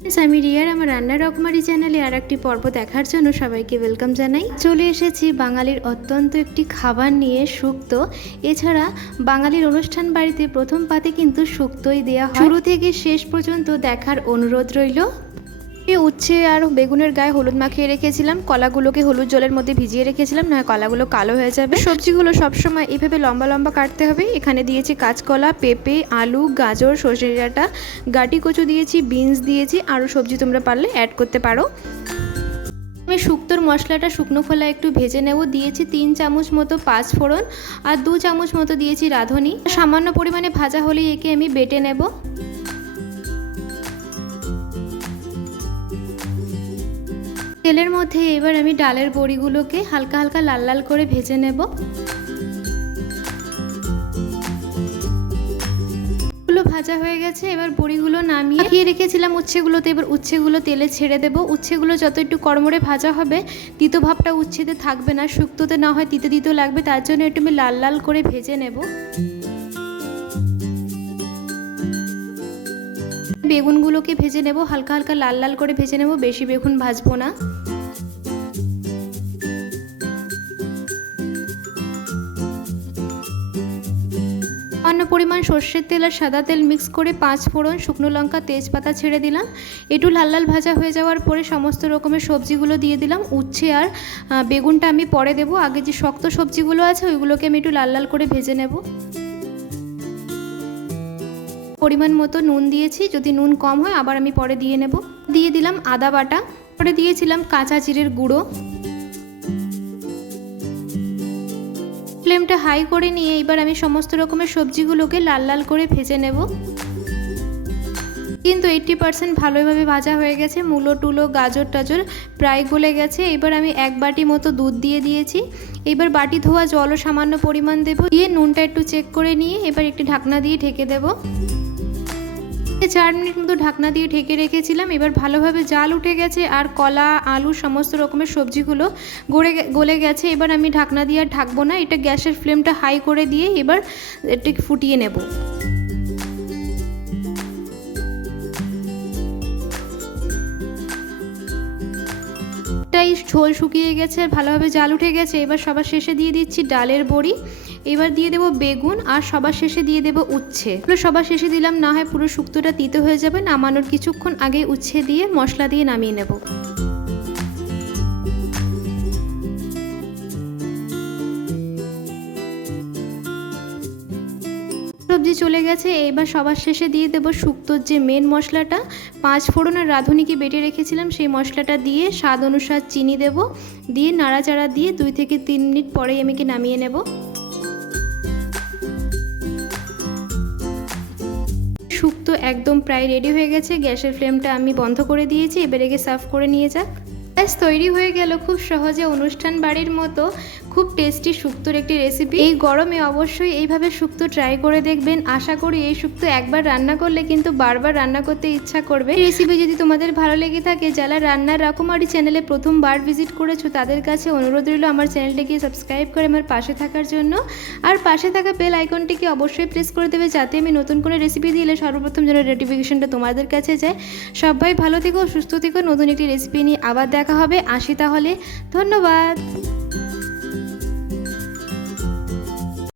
আমি রিয়ার আমার রান্নার রকমারি চ্যানেলে আর একটি পর্ব দেখার জন্য সবাইকে ওয়েলকাম জানাই। চলে এসেছি বাঙালির অত্যন্ত একটি খাবার নিয়ে, শুক্তো। এছাড়া বাঙালির অনুষ্ঠান বাড়িতে প্রথম পাতে কিন্তু শুক্তোই দেওয়া হয়। শুরু থেকে শেষ পর্যন্ত দেখার অনুরোধ রইল। উচ্ছে আর বেগুনের গায়ে হলুদ মাখিয়ে রেখেছিলাম, কলাগুলোকে হলুদ জলের মধ্যে ভিজিয়ে রেখেছিলাম, নয় কলাগুলো কালো হয়ে যাবে। সবজিগুলো সবসময় এভাবে লম্বা লম্বা কাটতে হবে। এখানে দিয়েছি কাঁচকলা, পেঁপে, আলু, গাজর, সর্ষে ডাঁটা, গাটি কচু দিয়েছি, বিনস দিয়েছি, আরও সবজি তোমরা পারলে অ্যাড করতে পারো। আমি শুক্তোর মশলাটা শুকনো খোলা একটু ভেজে নেব। দিয়েছি 3 চামচ মতো পাঁচফোড়ন আর 2 চামচ মতো দিয়েছি রাঁধুনি। সামান্য পরিমাণে ভাজা হলেই একে আমি বেটে নেব। তেলের মধ্যে এবার আমি ডালের বড়িগুলোকে হালকা হালকা লাল লাল করে ভেজে নেব। ভাজা হয়ে গেছে, এবার বড়িগুলো নামিয়ে রেখেছিলাম উচ্ছেগুলোতে। এবার উচ্ছেগুলো তেলে ছেড়ে দেব। উচ্ছেগুলো যত একটু কড়মড়ে ভাজা হবে, তিতো ভাবটা উচ্ছেতে থাকবে না, শুক্তোতে না হয় তিতো তিতো লাগবে, তার জন্য একটু আমি লাল লাল করে ভেজে নেব। বেগুনগুলোকে ভেজে নেব, হালকা হালকা লাল লাল করে ভেজে নেব, বেশি বেগুন ভাজবো না। সামান্য পরিমাণ সর্ষের তেল আর সাদা তেল মিক্স করে 5 ফোড়ন, শুকনো লঙ্কা, তেজপাতা ছেড়ে দিলাম। একটু লাল লাল ভাজা হয়ে যাওয়ার পরে সমস্ত রকমের সবজিগুলো দিয়ে দিলাম। উচ্ছে আর বেগুনটা আমি পরে দেবো, আগে যে শক্ত সবজিগুলো আছে ওইগুলোকে আমি একটু লাল লাল করে ভেজে নেব। পরিমাণ মতো নুন দিয়েছি, যদি নুন কম হয় আবার আমি পরে দিয়ে নেব। দিয়ে দিলাম আদা বাটা, পরে দিয়েছিলাম কাঁচা জিরের গুঁড়ো। ফ্লেমটা হাই করে নিয়ে এবার আমি সমস্ত রকমের সবজিগুলোকে লাল লাল করে ভেজে নেব। কিন্তু 80% ভালোভাবে ভাজা হয়ে গেছে, মূলো টুলো গাজর টাজর প্রায় গলে গেছে। এবার আমি 1 বাটি মতো দুধ দিয়ে দিয়েছি। এবার বাটি ধোয়া জলও সামান্য পরিমাণ দেবো, দিয়ে নুনটা একটু চেক করে নিয়ে এবার একটি ঢাকনা দিয়ে ঢেকে দেব। 4 মিনিট মতো ঢাকনা দিয়ে ঢেকে রেখেছিলাম। এবার ভালোভাবে জাল উঠে গেছে আর কলা, আলু, সমস্ত রকমের সবজিগুলো গলে গেছে। এবার আমি ঢাকনা দিয়ে আর ঢাকবো না, এটা গ্যাসের ফ্লেমটা হাই করে দিয়ে এবার একটু ফুটিয়ে নেব। ঝোল শুকিয়ে গেছে, ভালোভাবে জাল উঠে গেছে। এবার সবার শেষে দিয়ে দিচ্ছি ডালের বড়ি, এবার দিয়ে দেবো বেগুন, আর সবার শেষে দিয়ে দেবো উচ্ছে। সবার শেষে দিলাম, না হয় পুরো শুক্তোটা তিতো হয়ে যাবে। নামানোর কিছুক্ষণ আগে উচ্ছে দিয়ে মশলা দিয়ে নামিয়ে নেব। সবজি চলে গেছে, এবার সবার শেষে দিয়ে দেব শুক্তোর যে মেন মশলাটা, 5 ফোড়নের রাঁধুনিকে বেটে রেখেছিলাম, সেই মশলাটা দিয়ে স্বাদ অনুসার চিনি দেব, দিয়ে নাড়াচাড়া দিয়ে 2 থেকে 3 মিনিট পরেই আমি কি নামিয়ে নেব। শুক্তো একদম প্রায় রেডি হয়ে গেছে, গ্যাসের ফ্লেমটা আমি বন্ধ করে দিয়েছি। এবার একে সার্ভ করে নিয়ে যাক। ব্যাস তৈরি হয়ে গেল খুব সহজে অনুষ্ঠান বাড়ির মতো খুব টেস্টি শুক্তোর একটি রেসিপি। এই গরমে অবশ্যই এইভাবে শুক্তো ট্রাই করে দেখবেন। আশা করি এই শুক্তো একবার রান্না করলে কিন্তু বারবার রান্না করতে ইচ্ছা করবে। এই রেসিপি যদি তোমাদের ভালো লেগে থাকে, যারা রান্নার রকমারি চ্যানেলে প্রথমবার ভিজিট করেছো তাদের কাছে অনুরোধ রইল আমার চ্যানেলটিকে সাবস্ক্রাইব করে আমার পাশে থাকার জন্য, আর পাশে থাকা বেল আইকনটিকে অবশ্যই প্রেস করে দেবে, যাতে আমি নতুন করে রেসিপি দিলে সর্বপ্রথম যেন নোটিফিকেশনটা তোমাদের কাছে যায়। সবাই ভালো থেকো, সুস্থ থেকো। নতুন একটি রেসিপি নিয়ে আবার দেখা হবে। আসি তাহলে, ধন্যবাদ।